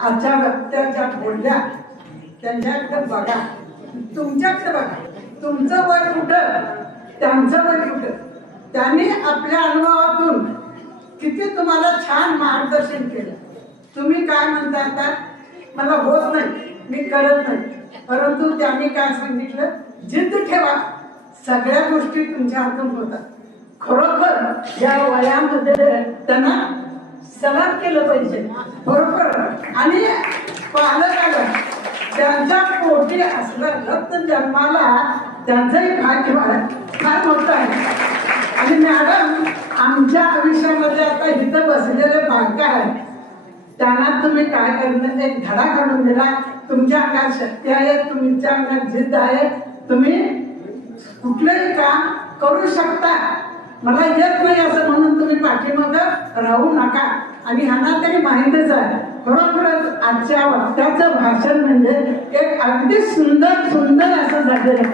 आजच्या वक्त्या ज्या बोलल्या त्यांच्याकडे बघा, तुमच्याकडे बघा. तुमचं वय कुठं, त्यांचं वय कुठं. त्यांनी आपल्या अनुभवातून किती तुम्हाला छान मार्गदर्शन केलं. तुम्ही काय म्हणता, आता मला होत नाही, मी करत नाही, परंतु त्यांनी काय सांगितलं, जिद्द ठेवा, सगळ्या गोष्टी तुमच्या हातून होतात. खरोखर या वयामध्ये त्यांना सलाम केलं पाहिजे, बरोबर. आणि पालकाला त्यांच्या पोटी असलं रक्त जन्माला त्यांचंही भाग्य फार मोठं आहे. आणि मॅडम, आमच्या आयुष्यामध्ये आता इथं बसलेले बायका आहेत, त्यांना तुम्ही काय करणं, एक धडा काढून दिला. तुमच्या अंगात शक्ती आहे, तुमच्या अंगात जिद्द आहे, तुम्ही कुठलंही काम करू शकता. मला येत नाही असं म्हणून तुम्ही पाठीमागं राहू नका. आणि ह्यांना तरी माहितीच आहे. खरोखरच आजच्या वक्त्याचं भाषण म्हणजे एक अगदी सुंदर सुंदर असं झालेलं.